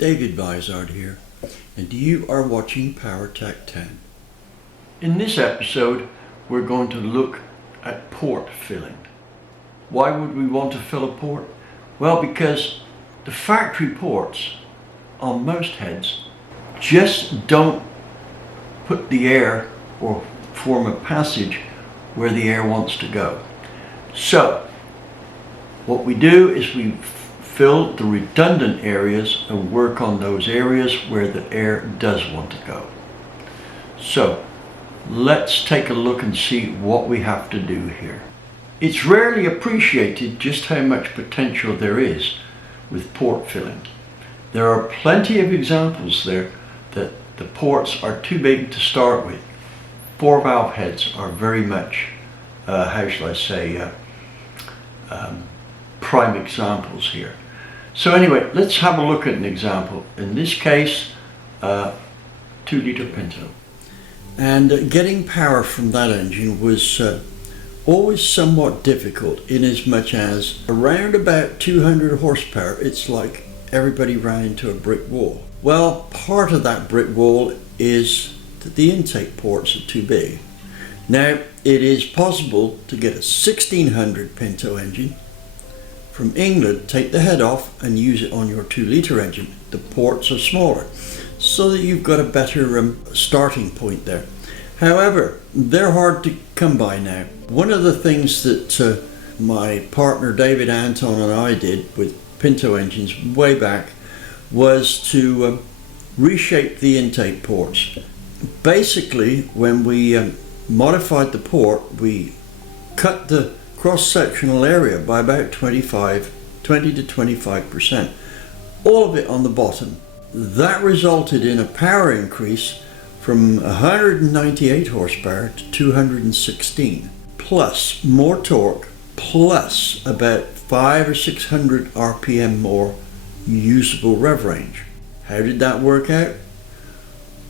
David Vizard here, and you are watching PowerTec 10. In this episode, we're going to look at port filling. Why would we want to fill a port? Well, because the factory ports on most heads just don't put the air or form a passage where the air wants to go. So, what we do is we fill the redundant areas and work on those areas where the air does want to go. So let's take a look and see what we have to do here. It's rarely appreciated just how much potential there is with port filling. There are plenty of examples there that the ports are too big to start with. 4 valve heads are very much, how shall I say, prime examples here. So anyway, let's have a look at an example. In this case, 2-liter Pinto. And getting power from that engine was always somewhat difficult, in as much as around about 200 horsepower, it's like everybody ran into a brick wall. Well, part of that brick wall is that the intake ports are too big. Now, it is possible to get a 1600 Pinto engine from England, take the head off and use it on your 2-liter engine. The ports are smaller, so that you've got a better starting point there. However, they're hard to come by now. One of the things that my partner David Anton and I did with Pinto engines way back was to reshape the intake ports. Basically, when we modified the port, we cut the cross-sectional area by about 20 to 25%, all of it on the bottom. That resulted in a power increase from 198 horsepower to 216, plus more torque, plus about 500 or 600 RPM more usable rev range. How did that work out?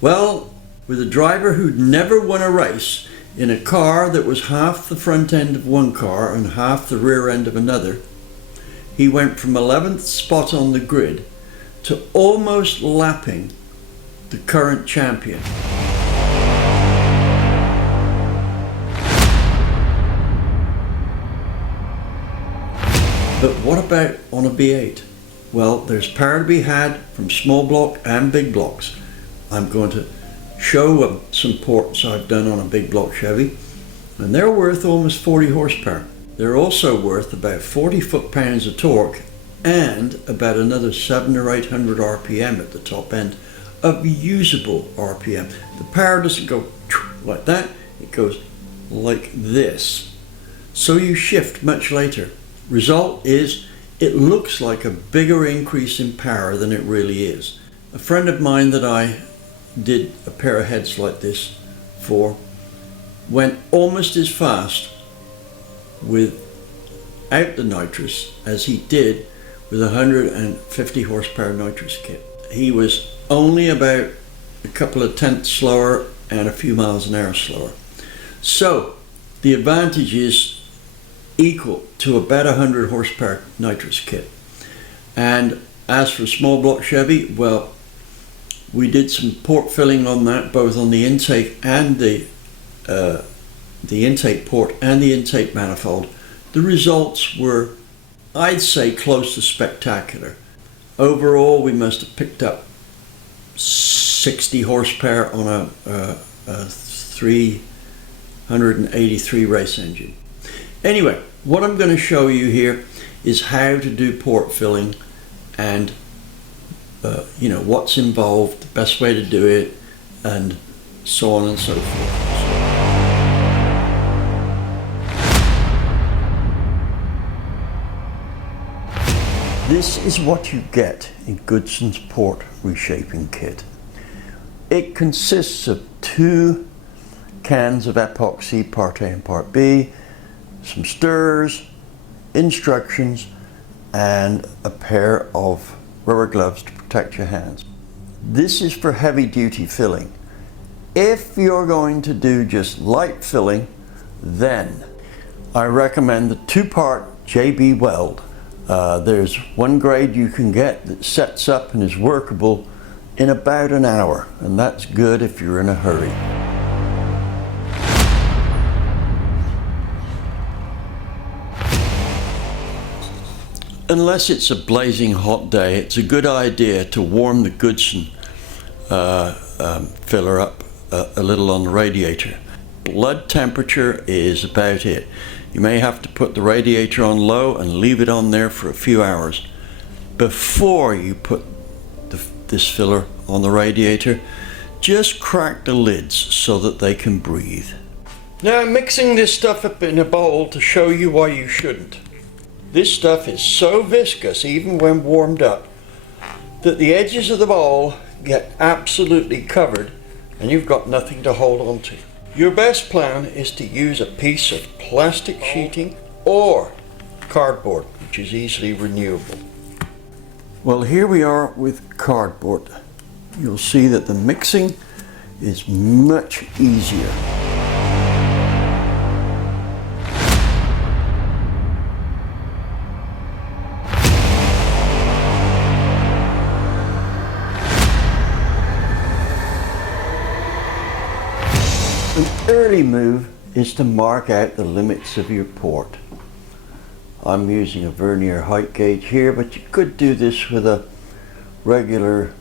Well, with a driver who'd never won a race, in a car that was half the front end of one car and half the rear end of another, he went from 11th spot on the grid to almost lapping the current champion. But what about on a V8? Well, there's power to be had from small block and big blocks. I'm going to show some ports I've done on a big block Chevy, and they're worth almost 40 horsepower. They're also worth about 40 foot-pounds of torque and about another 700 or 800 RPM at the top end of usable RPM. The power doesn't go like that, it goes like this. So you shift much later. Result is it looks like a bigger increase in power than it really is. A friend of mine that I did a pair of heads like this for went almost as fast without the nitrous as he did with a 150 horsepower nitrous kit. He was only about a couple of tenths slower and a few miles an hour slower. So the advantage is equal to about 100 horsepower nitrous kit. And as for small block Chevy, well, we did some port filling on that, both on the intake and the intake port and the intake manifold. The results were, I'd say, close to spectacular. Overall, we must have picked up 60 horsepower on a 383 race engine. Anyway, what I'm going to show you here is how to do port filling and what's involved, the best way to do it, and so on and so forth. This is what you get in Goodson's port reshaping kit. It consists of 2 cans of epoxy, part A and part B, some stirrers, instructions, and a pair of rubber gloves to protect your hands. This is for heavy duty filling. If you're going to do just light filling, then I recommend the 2-part JB Weld There's one grade you can get that sets up and is workable in about an hour, and that's good if you're in a hurry. Unless it's a blazing hot day, it's a good idea to warm the Goodson filler up a little on the radiator. Blood temperature is about it. You may have to put the radiator on low and leave it on there for a few hours. Before you put this filler on the radiator, just crack the lids so that they can breathe. Now, I'm mixing this stuff up in a bowl to show you why you shouldn't. This stuff is so viscous, even when warmed up, that the edges of the bowl get absolutely covered and you've got nothing to hold on to. Your best plan is to use a piece of plastic sheeting or cardboard, which is easily renewable. Well, here we are with cardboard. You'll see that the mixing is much easier. An early move is to mark out the limits of your port. I'm using a vernier height gauge here, but you could do this with a regular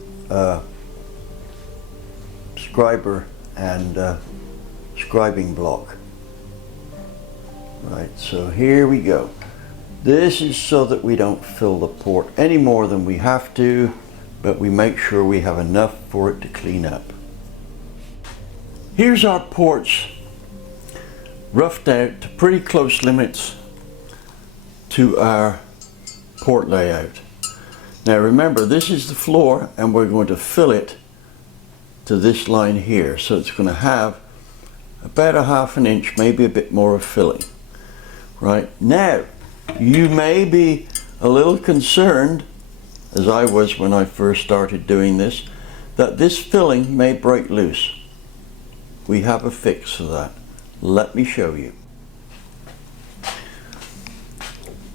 scriber and scribing block. Right, so here we go. This is so that we don't fill the port any more than we have to, but we make sure we have enough for it to clean up. Here's our ports roughed out to pretty close limits to our port layout. Now remember, this is the floor and we're going to fill it to this line here. So it's going to have about a ½ an inch, maybe a bit more of filling. Right, now you may be a little concerned, as I was when I first started doing this, that this filling may break loose. We have a fix for that. Let me show you.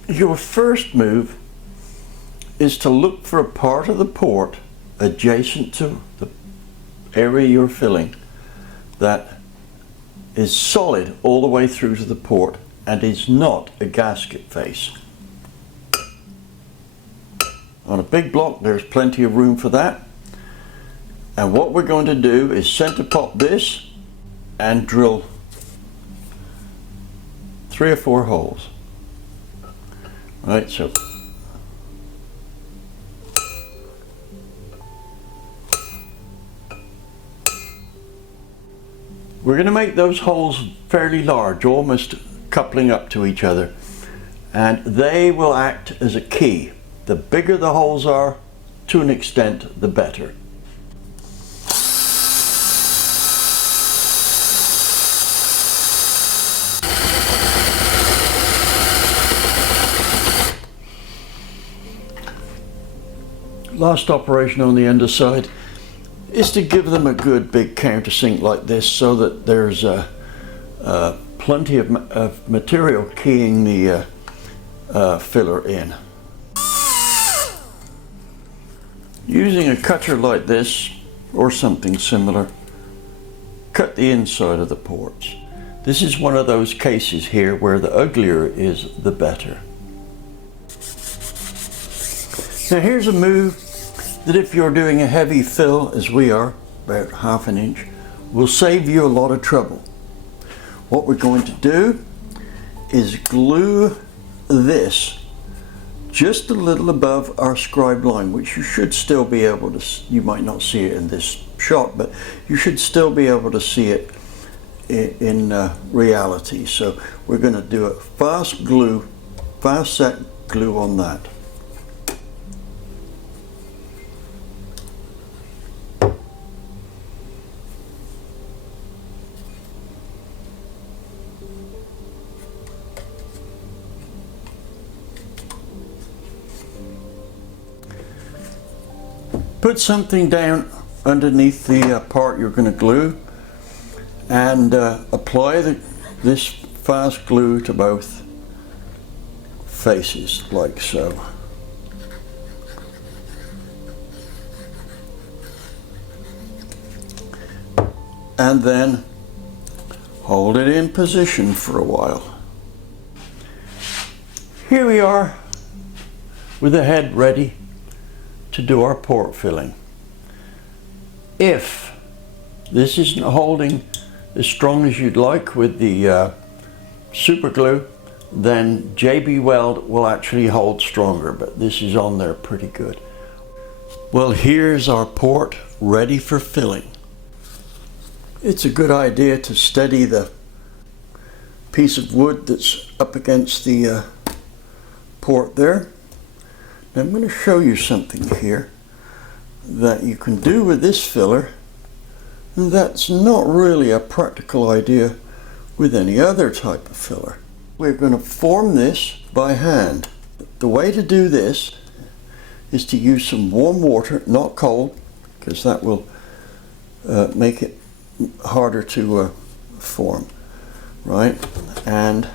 Your first move is to look for a part of the port adjacent to the area you're filling that is solid all the way through to the port and is not a gasket face. On a big block there's plenty of room for that, and what we're going to do is center pop this and drill 3 or 4 holes. Right, so we're going to make those holes fairly large, almost coupling up to each other, and they will act as a key. The bigger the holes are, to an extent, the better. Last operation on the underside is to give them a good big countersink like this, so that there's plenty of material keying the filler in. Using a cutter like this or something similar, cut the inside of the ports. This is one of those cases here where the uglier is the better. Now here's a move that, if you're doing a heavy fill as we are, about ½ an inch, will save you a lot of trouble. What we're going to do is glue this just a little above our scribe line, which you should still be able to, you might not see it in this shot, but you should still be able to see it in reality. So we're going to do a fast set glue on that. Put something down underneath the part you're going to glue, and apply this fast glue to both faces like so. And then hold it in position for a while. Here we are with the head ready to do our port filling. If this isn't holding as strong as you'd like with the super glue, then JB Weld will actually hold stronger, but this is on there pretty good. Well, here's our port ready for filling. It's a good idea to steady the piece of wood that's up against the port there. Now I'm going to show you something here that you can do with this filler that's not really a practical idea with any other type of filler. We're going to form this by hand. The way to do this is to use some warm water, not cold, because that will make it harder to form, right? And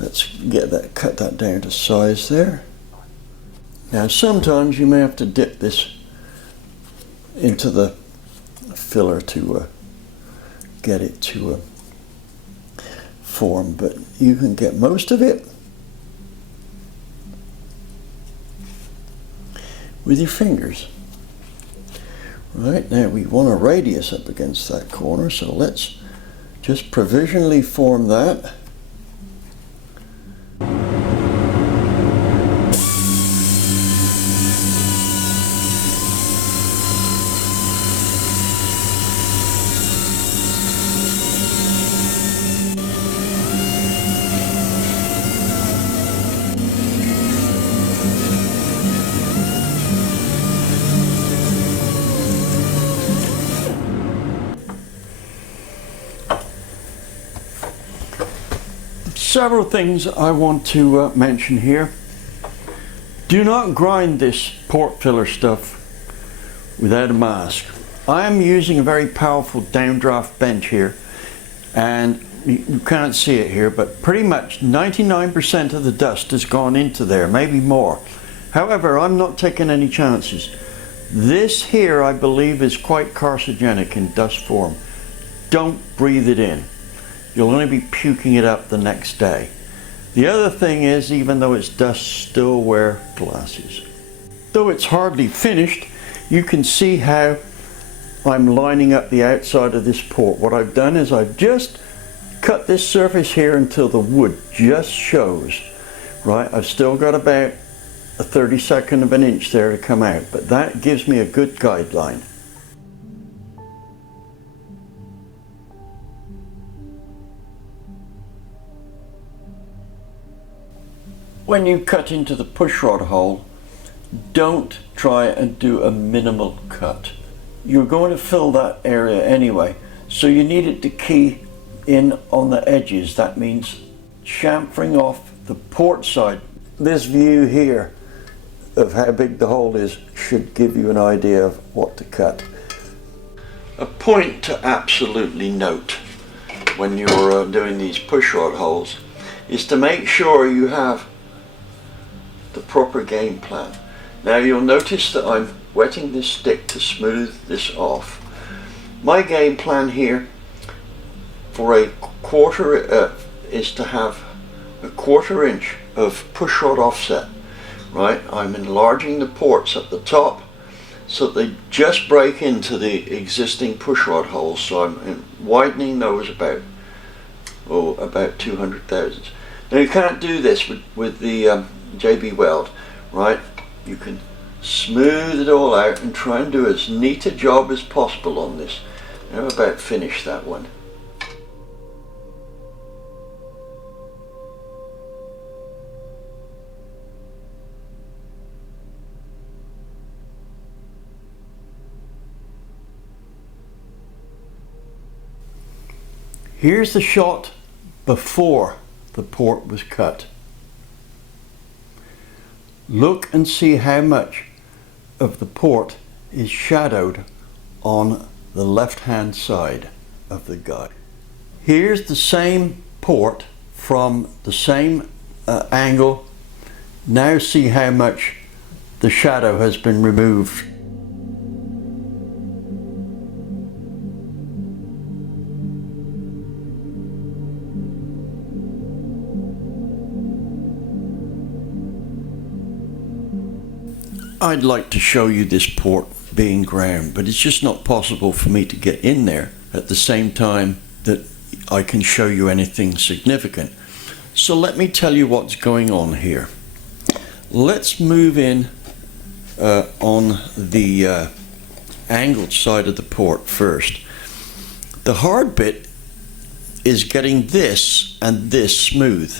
let's get that, cut that down to size there. Now sometimes you may have to dip this into the filler to get it to form, but you can get most of it with your fingers. Right, now we want a radius up against that corner, so let's just provisionally form that. Several things I want to mention here. Do not grind this port filler stuff without a mask. I am using a very powerful downdraft bench here, and you can't see it here, but pretty much 99% of the dust has gone into there, maybe more. However, I'm not taking any chances. This here, I believe, is quite carcinogenic in dust form. Don't breathe it in. You'll only be puking it up the next day. The other thing is, even though it's dust, still wear glasses. Though it's hardly finished, you can see how I'm lining up the outside of this port. What I've done is I've just cut this surface here until the wood just shows. Right, I've still got about a 32nd of an inch there to come out, but that gives me a good guideline. When you cut into the pushrod hole, don't try and do a minimal cut. You're going to fill that area anyway, so you need it to key in on the edges. That means chamfering off the port side. This view here of how big the hole is should give you an idea of what to cut. A point to absolutely note when you're doing these pushrod holes is to make sure you have the proper game plan. Now you'll notice that I'm wetting this stick to smooth this off. My game plan here for a quarter is to have a 1/4 inch of pushrod offset. Right, I'm enlarging the ports at the top so that they just break into the existing pushrod holes. So I'm widening those about 200 thousandths. Now you can't do this with the JB Weld, right? You can smooth it all out and try and do as neat a job as possible on this. Now about finish that one. Here's the shot before the port was cut. Look and see how much of the port is shadowed on the left hand side of the guide. Here's the same port from the same angle Now see how much the shadow has been removed. I'd like to show you this port being ground, but it's just not possible for me to get in there at the same time that I can show you anything significant. So let me tell you what's going on here. Let's move in on the angled side of the port first. The hard bit is getting this and this smooth,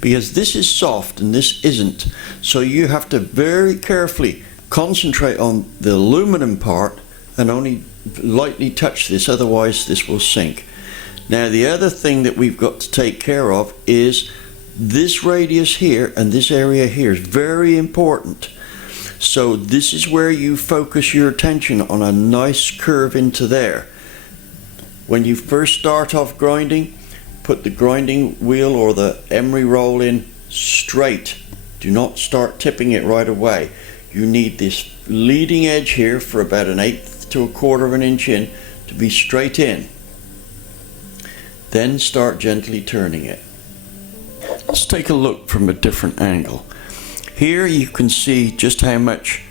because this is soft and this isn't. So you have to very carefully concentrate on the aluminum part and only lightly touch this, otherwise this will sink. Now the other thing that we've got to take care of is this radius here, and this area here is very important. So this is where you focus your attention on a nice curve into there. When you first start off grinding, put the grinding wheel or the emery roll in straight. Do not start tipping it right away. You need this leading edge here for about 1/8 to 1/4 of an inch in to be straight in. Then start gently turning it. Let's take a look from a different angle. Here you can see just how much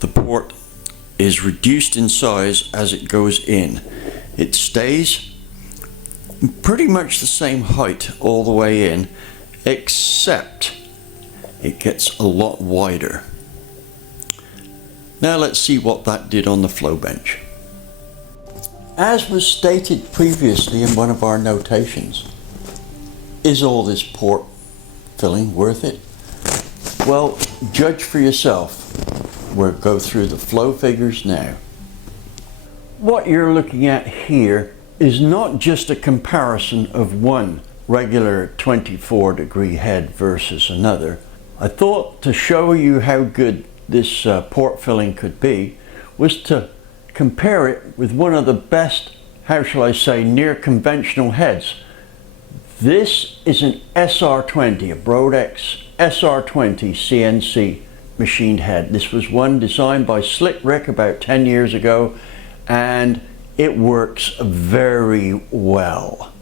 the port is reduced in size as it goes in. It stays pretty much the same height all the way in, except it gets a lot wider. Now let's see what that did on the flow bench. As was stated previously in one of our notations, is all this port filling worth it? Well, judge for yourself. We'll go through the flow figures now. What you're looking at here is not just a comparison of one regular 24-degree head versus another. I thought to show you how good this port filling could be was to compare it with one of the best, how shall I say, near conventional heads. This is an SR20, a Brodex SR20 CNC machined head. This was one designed by Slick Rick about 10 years ago, and it works very well.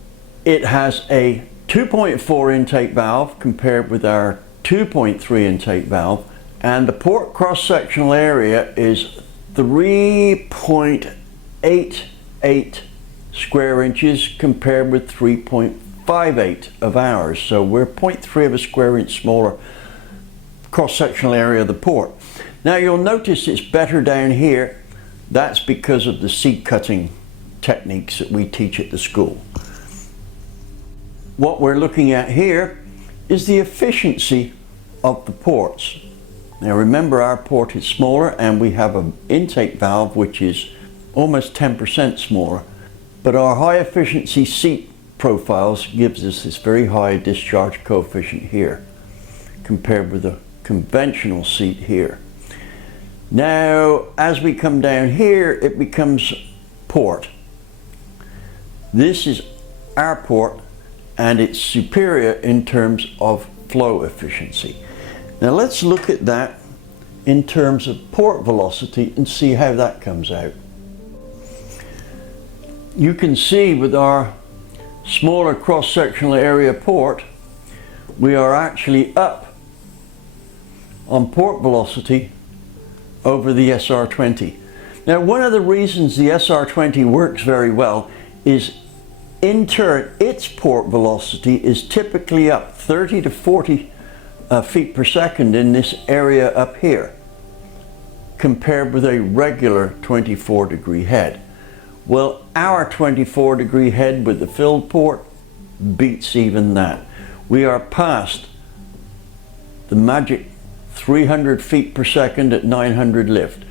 It has a 2.4 intake valve compared with our 2.3 intake valve, and the port cross-sectional area is 3.88 square inches compared with 3.58 of ours. So we're 0.3 of a square inch smaller cross-sectional area of the port. Now you'll notice it's better down here. That's because of the seed cutting techniques that we teach at the school. What we're looking at here is the efficiency of the ports. Now remember, our port is smaller and we have an intake valve which is almost 10% smaller, but our high efficiency seat profiles gives us this very high discharge coefficient here compared with a conventional seat here. Now as we come down here, it becomes port. This is our port and it's superior in terms of flow efficiency. Now let's look at that in terms of port velocity and see how that comes out. You can see with our smaller cross-sectional area port, we are actually up on port velocity over the SR20. Now one of the reasons the SR20 works very well is in turn its port velocity is typically up 30 to 40 feet per second in this area up here compared with a regular 24-degree head. Well, our 24-degree head with the filled port beats even that. We are past the magic 300 feet per second at 900 lift.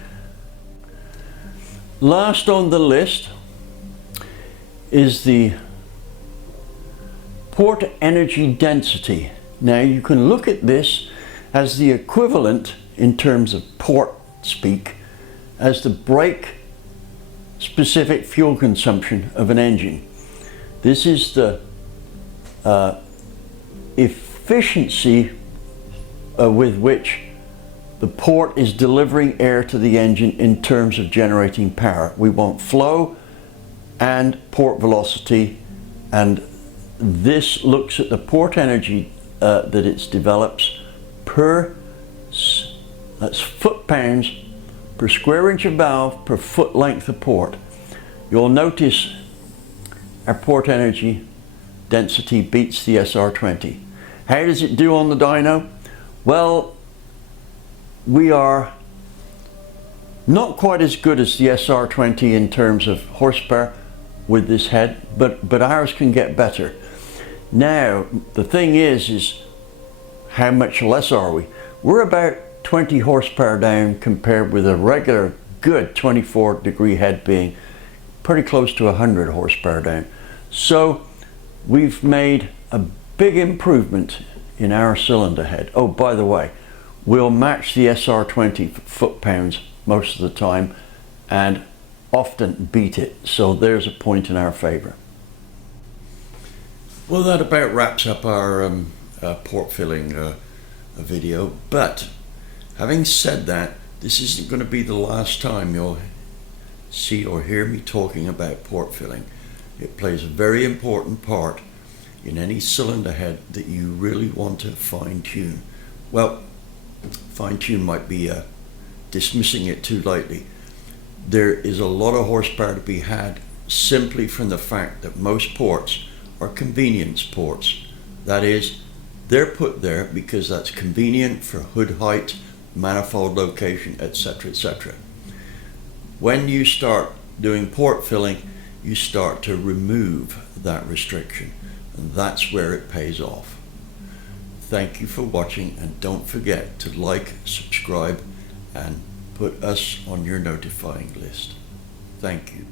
Last on the list is the port energy density. Now you can look at this as the equivalent in terms of port speak as the brake specific fuel consumption of an engine. This is the efficiency with which the port is delivering air to the engine in terms of generating power. We want flow and port velocity, and this looks at the port energy that it develops per, that's foot-pounds per square inch of valve per foot length of port. You'll notice our port energy density beats the SR20. How does it do on the dyno? Well, we are not quite as good as the SR20 in terms of horsepower with this head, but ours can get better. Now, the thing is how much less are we? We're about 20 horsepower down compared with a regular good 24-degree head being pretty close to 100 horsepower down. So we've made a big improvement in our cylinder head. Oh, by the way, we'll match the SR20 foot-pounds most of the time and often beat it. So there's a point in our favor. Well, that about wraps up our port filling video. But having said that, this isn't going to be the last time you'll see or hear me talking about port filling. It plays a very important part in any cylinder head that you really want to fine-tune. Well, fine-tune might be dismissing it too lightly. There is a lot of horsepower to be had simply from the fact that most ports are convenience ports. That is, they're put there because that's convenient for hood height, manifold location, etc., etc. When you start doing port filling, you start to remove that restriction, and that's where it pays off. Thank you for watching, and don't forget to like, subscribe, and put us on your notifying list. Thank you.